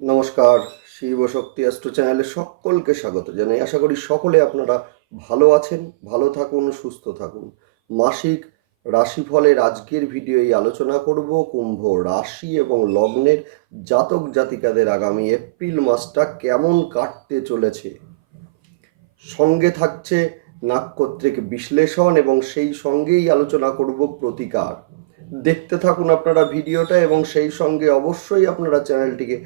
নমস্কার, শিব শক্তি অ্যাস্ট্রো চ্যানেলে সকলকে স্বাগত জানাই। আশা করি সকলে আপনারা ভালো আছেন, ভালো থাকুন, সুস্থ থাকুন। মাসিক রাশিফলের আজকের ভিডিওয় আলোচনা করব কুম্ভ রাশি এবং লগ্নের জাতক জাতিকাদের আগামী এপ্রিল মাসটা কেমন কাটতে চলেছে। সঙ্গে থাকছে নাক্ষত্রিক বিশ্লেষণ এবং সেই সঙ্গেই আলোচনা করব প্রতিকার। দেখতে থাকুন আপনারা ভিডিওটা এবং সেই সঙ্গে অবশ্যই আপনারা চ্যানেলটিকে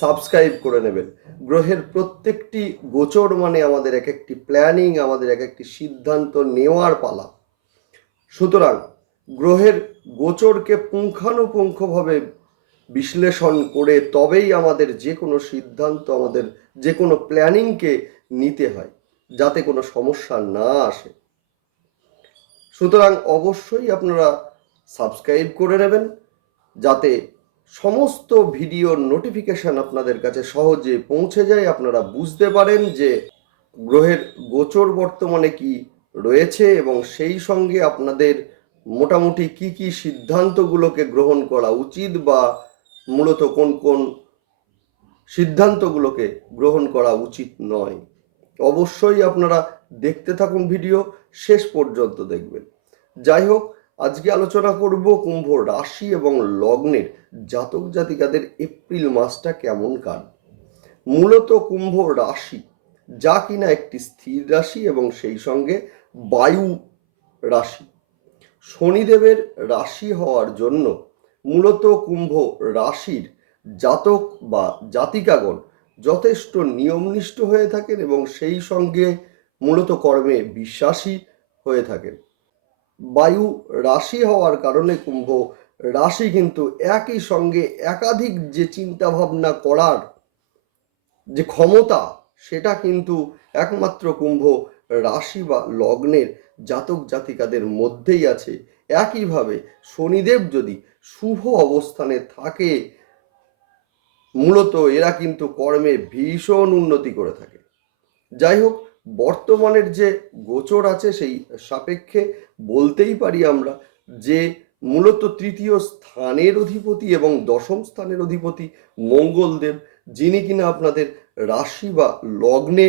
সাবস্ক্রাইব করে নেবেন। গ্রহের প্রত্যেকটি গোচর মানে আমাদের এক একটি প্ল্যানিং, আমাদের এক একটি সিদ্ধান্ত নেওয়ার পালা। সুতরাং গ্রহের গোচরকে পুঙ্খানুপুঙ্খভাবে বিশ্লেষণ করে তবেই আমাদের যে কোনো সিদ্ধান্ত, আমাদের যে কোনো প্ল্যানিংকে নিতে হয়, যাতে কোনো সমস্যা না আসে। সুতরাং অবশ্যই আপনারা সাবস্ক্রাইব করে নেবেন, যাতে সমস্ত ভিডিওর নোটিফিকেশান আপনাদের কাছে সহজে পৌঁছে যায়, আপনারা বুঝতে পারেন যে গ্রহের গোচর বর্তমানে কি রয়েছে এবং সেই সঙ্গে আপনাদের মোটামুটি কি কি সিদ্ধান্তগুলোকে গ্রহণ করা উচিত বা মূলত কোন কোন সিদ্ধান্তগুলোকে গ্রহণ করা উচিত নয়। অবশ্যই আপনারা দেখতে থাকুন, ভিডিও শেষ পর্যন্ত দেখবেন। যাই হোক, আজকে আলোচনা করব কুম্ভ রাশি এবং লগ্নের জাতক জাতিকাদের এপ্রিল মাসটা কেমন কাটবে। মূলত কুম্ভ রাশি যা কিনা একটি স্থির রাশি এবং সেই সঙ্গে বায়ু রাশি, শনিদেবের রাশি হওয়ার জন্য মূলত কুম্ভ রাশির জাতক বা জাতিকাগণ যথেষ্ট নিয়মনিষ্ঠ হয়ে থাকেন এবং সেই সঙ্গে মূলত কর্মে বিশ্বাসী হয়ে থাকেন। বায়ু রাশি হওয়ার কারণে কুম্ভ রাশি কিন্তু একই সঙ্গে একাধিক যে চিন্তা ভাবনা করার যে ক্ষমতা, সেটা কিন্তু একমাত্র কুম্ভ রাশি বা লগ্নের জাতক জাতিকাদের মধ্যেই আছে। একইভাবে শনিদেব যদি শুভ অবস্থানে থাকে, মূলত এরা কিন্তু কর্মে ভীষণ উন্নতি করে থাকে। যাই হোক, বর্তমানের যে গোচর আছে সেই সাপেক্ষে বলতেই পারি আমরা যে মূলত তৃতীয় স্থানের অধিপতি এবং দশম স্থানের অধিপতি মঙ্গলদেব, যিনি কিনা আপনাদের রাশি বা লগ্নে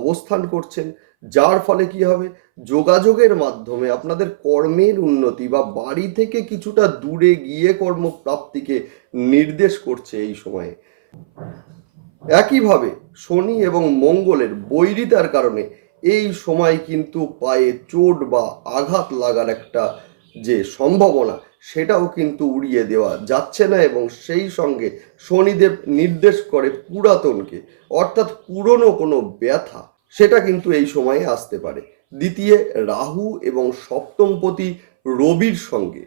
অবস্থান করছেন, যার ফলে কি হবে, যোগাযোগের মাধ্যমে আপনাদের কর্মের উন্নতি বা বাড়ি থেকে কিছুটা দূরে গিয়ে কর্মপ্রাপ্তিকে নির্দেশ করছে এই সময়ে। একইভাবে শনি এবং মঙ্গলের বৈরিতার কারণে এই সময় কিন্তু পায়ে চোট বা আঘাত লাগার একটা যে সম্ভাবনা, সেটাও কিন্তু উড়িয়ে দেওয়া যাচ্ছে না এবং সেই সঙ্গে শনিদেব নির্দেশ করে পুরাতনকে, অর্থাৎ পুরনো কোনো ব্যথা, সেটা কিন্তু এই সময়ে আসতে পারে। দ্বিতীয় রাহু এবং সপ্তমপতি রবির সঙ্গে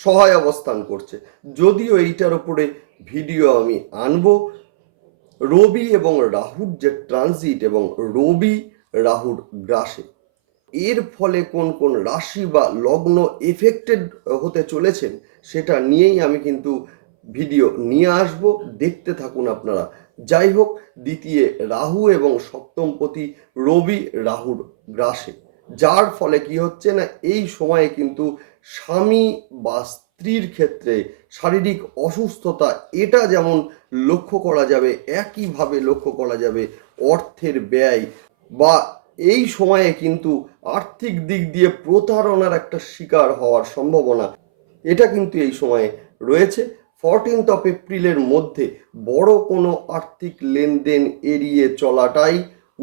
সহায় অবস্থান করছে, যদিও এইটার উপরে ভিডিও আমি আনবো। রবি এবং রাহুর যে ট্রানজিট এবং রবি রাহুর গ্রাসে, এর ফলে কোন কোন রাশি বা লগ্ন এফেক্টেড হতে চলেছেন সেটা নিয়েই আমি কিন্তু ভিডিও নিয়ে আসব, দেখতে থাকুন আপনারা। যাই হোক, দ্বিতীয় রাহু এবং সপ্তমপতি রবি রাহুর গ্রাসে, যার ফলে কি হচ্ছে না, এই সময়ে কিন্তু স্বামী বা স্ত্রীর ক্ষেত্রে শারীরিক অসুস্থতা, এটা যেমন লক্ষ্য করা যাবে, একইভাবে লক্ষ্য করা যাবে অর্থের ব্যয় বা এই সময়ে কিন্তু আর্থিক দিক দিয়ে প্রতারণার একটা শিকার হওয়ার সম্ভাবনা, এটা কিন্তু এই সময়ে রয়েছে। 14 এপ্রিলের মধ্যে বড় কোনো আর্থিক লেনদেন এড়িয়ে চলাটাই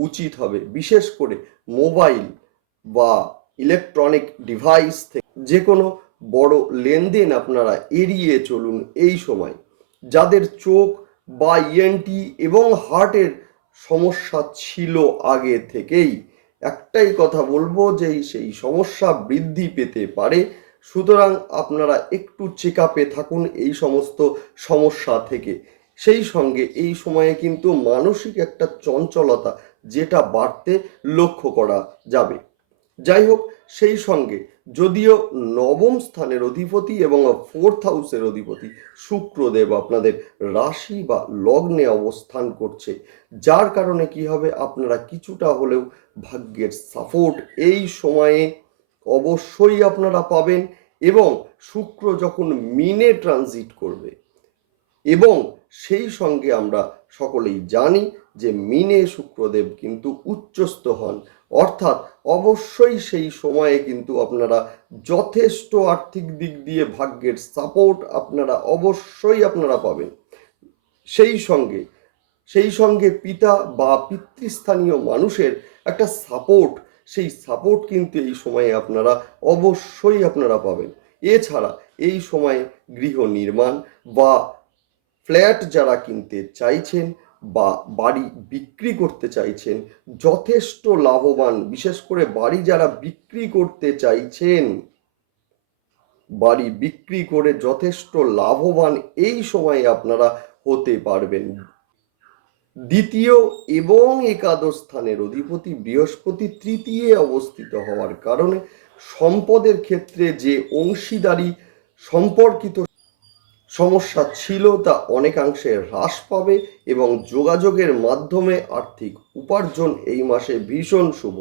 উচিত হবে। বিশেষ করে মোবাইল বা ইলেকট্রনিক ডিভাইস থেকে যে কোনো বড় লেনদেন আপনারা এড়িয়ে চলুন এই সময়। যাদের চোখ বা ইএনটি এবং হার্টের সমস্যা ছিল আগে থেকেই, একটাই কথা বলবো যে সেই সমস্যা বৃদ্ধি পেতে পারে। সুতরাং আপনারা একটু চেক আপে থাকুন এই সমস্ত সমস্যা থেকে। সেই সঙ্গে এই সময়ে কিন্তু মানসিক একটা চঞ্চলতা, যেটা বাড়তে লক্ষ্য করা যাবে। যাই হোক, সেই সঙ্গে যদিও নবম স্থানের অধিপতি এবং 4th হাউসের অধিপতি শুক্রদেব আপনাদের রাশি বা লগ্নে অবস্থান করছে, যার কারণে কি হবে, আপনারা কিছুটা হলেও ভাগ্যের সাপোর্ট এই সময়ে অবশ্যই আপনারা পাবেন। এবং শুক্র যখন মিনে ট্রানজিট করবে, এবং সেই সঙ্গে আমরা সকলেই জানি যে মিনে শুক্রদেব কিন্তু উচ্চস্থ হন, অর্থাৎ অবশ্যই সেই সময়ে কিন্তু আপনারা যথেষ্ট আর্থিক দিক দিয়ে ভাগ্যের সাপোর্ট অবশ্যই আপনারা পাবেন। সেই সঙ্গে পিতা বা পিতৃস্থানীয় মানুষের একটা সাপোর্ট, সেই সাপোর্ট কিন্তু এই সময়ে অবশ্যই আপনারা পাবেন। এছাড়া এই সময়ে গৃহ নির্মাণ বা ফ্ল্যাট যারা কিনতে চাইছেন বা বাড়ি বিক্রি করতে চাইছেন, যথেষ্ট লাভবান। বিশেষ করে বাড়ি যারা বিক্রি করতে চাইছেন, বাড়ি বিক্রি করে যথেষ্ট লাভবান এই সময়ে আপনারা হতে পারবেন। দ্বিতীয় এবং একাদশ স্থানের অধিপতি বৃহস্পতি তৃতীয় অবস্থিত হওয়ার কারণে সম্পদের ক্ষেত্রে যে অংশীদারি সম্পর্কিত সমস্যা ছিল তা অনেকাংশে হ্রাস পাবে এবং যোগাযোগের মাধ্যমে আর্থিক উপার্জন এই মাসে ভীষণ শুভ।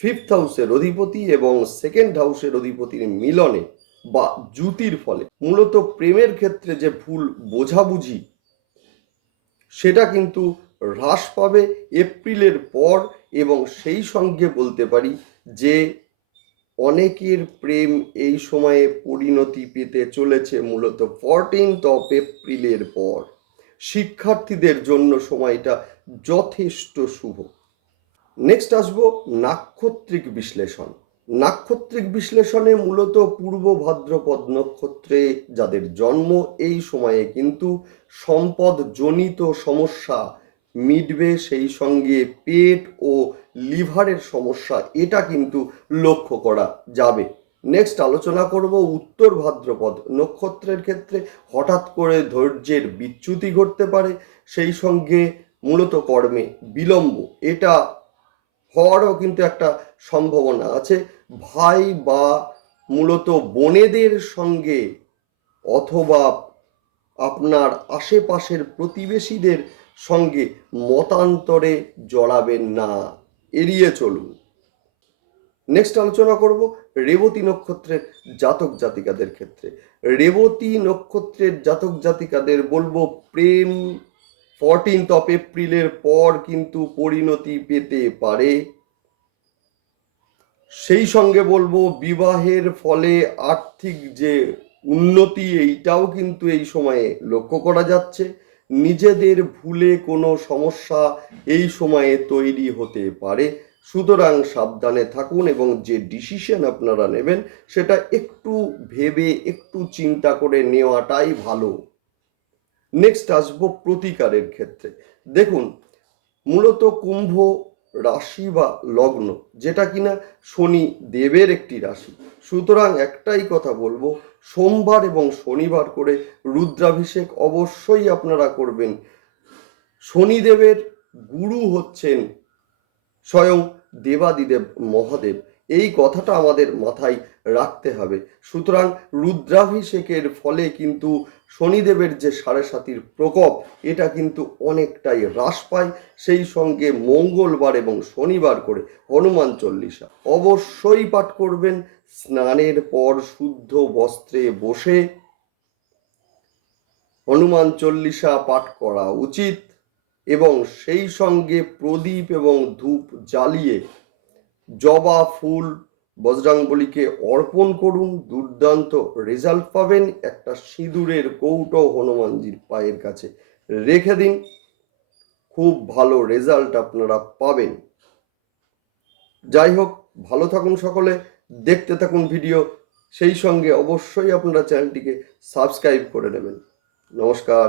ফিফথ হাউসের অধিপতি এবং সেকেন্ড হাউসের অধিপতির মিলনে বা জুতির ফলে মূলত প্রেমের ক্ষেত্রে যে ভুল বোঝাবুঝি সেটা কিন্তু হ্রাস পাবে এপ্রিলের পর। এবং সেই সঙ্গে বলতে পারি যে অনেকের প্রেম এই সময়ে পরিণতি পেতে চলেছে মূলত 14 এপ্রিলের পর। শিক্ষার্থীদের জন্য সময়টা যথেষ্ট শুভ। নেক্সট আসবো নাক্ষত্রিক বিশ্লেষণ। নাক্ষত্রিক বিশ্লেষণে মূলত পূর্ব ভাদ্রপদ নক্ষত্রে যাদের জন্ম এই সময়ে কিন্তু সম্পদ জনিত সমস্যা মিটবে, সেই সঙ্গে পেট ও লিভারের সমস্যা এটা কিন্তু লক্ষ্য করা যাবে। নেক্সট আলোচনা করব উত্তর ভাদ্রপদ নক্ষত্রের ক্ষেত্রে হঠাৎ করে ধৈর্যের বিচ্যুতি ঘটতে পারে, সেই সঙ্গে মূলত কর্মে বিলম্ব এটা হওয়ারও কিন্তু একটা সম্ভাবনা আছে। ভাই বা মূলত বোনেদের সঙ্গে অথবা আপনার আশেপাশের প্রতিবেশীদের সঙ্গে মতান্তরে জড়াবেন না, এড়িয়ে চলুন। নেক্সট আলোচনা করব রেবতী নক্ষত্রের জাতক জাতিকাদের ক্ষেত্রে। রেবতী নক্ষত্রের জাতক জাতিকাদের বলবো প্রেম 14 এপ্রিলের পর কিন্তু পরিণতি পেতে পারে। সেই সঙ্গে বলবো বিবাহের ফলে আর্থিক যে উন্নতি এইটাও কিন্তু এই সময়ে লক্ষ্য করা যাচ্ছে। নিজেদের ভুলে কোনো সমস্যা এই সময়ে তৈরি হতে পারে, সুতরাং সাবধানে থাকুন এবং যে ডিসিশন আপনারা নেবেন সেটা একটু ভেবে একটু চিন্তা করে নেওয়াটাই ভালো। নেক্সট আসবো প্রতিকারের ক্ষেত্রে। দেখুন মূলত কুম্ভ রাশি বা লগ্ন যেটা কিনা শনি দেবের একটি রাশি, সুতরাং একটাই কথা বলবো, সোমবার এবং শনিবার করে রুদ্রাভিষেক অবশ্যই আপনারা করবেন। শনিদেবের গুরু হচ্ছেন স্বয়ং দেবাদিদেব মহাদেব, এই কথাটা আমাদের মাথায় রাখতে হবে। সুতরাং রুদ্রাভিষেকের ফলে কিন্তু শনিদেবের যে 7.5 প্রকোপ এটা কিন্তু অনেকটাই হ্রাস পায়। সেই সঙ্গে মঙ্গলবার এবং শনিবার করে হনুমান চল্লিশা অবশ্যই পাঠ করবেন। স্নানের পর শুদ্ধ বস্ত্রে বসে হনুমান চল্লিশা পাঠ করা উচিত এবং সেই সঙ্গে প্রদীপ এবং ধূপ জ্বালিয়ে জবা ফুল বজরংবলীকে অর্পণ করুন, দুর্দান্ত রেজাল্ট পাবেন। একটা সিঁদুরের কৌটো হনুমানজির পায়ের কাছে রেখে দিন, খুব ভালো রেজাল্ট আপনারা পাবেন। যাই হোক, ভালো থাকুন সকলে, দেখতে থাকুন ভিডিও, সেই সঙ্গে অবশ্যই আপনারা চ্যানেলটিকে সাবস্ক্রাইব করে নেবেন। নমস্কার।